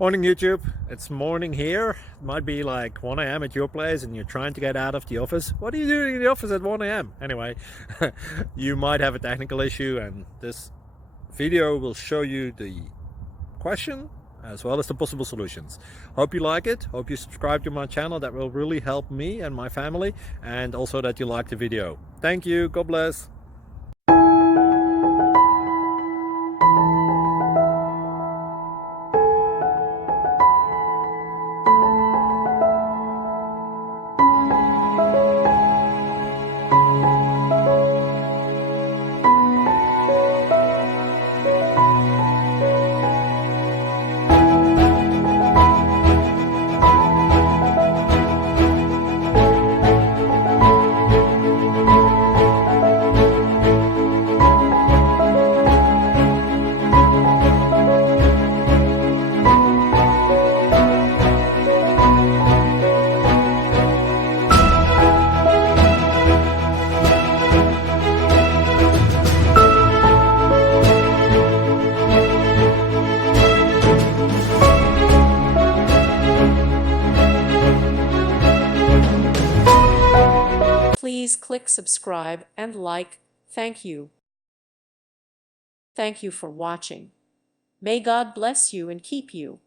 Morning YouTube, it's morning here. It might be like 1 a.m. at your place and you're trying to get out of the office. What are you doing in the office at 1 a.m.? Anyway, you might have a technical issue and this video will show you the question as well as the possible solutions. Hope you like it, hope you subscribe to my channel. That will really help me and my family, and also that you like the video. Thank you, God bless. Please click subscribe and like. Thank you. Thank you for watching. May God bless you and keep you.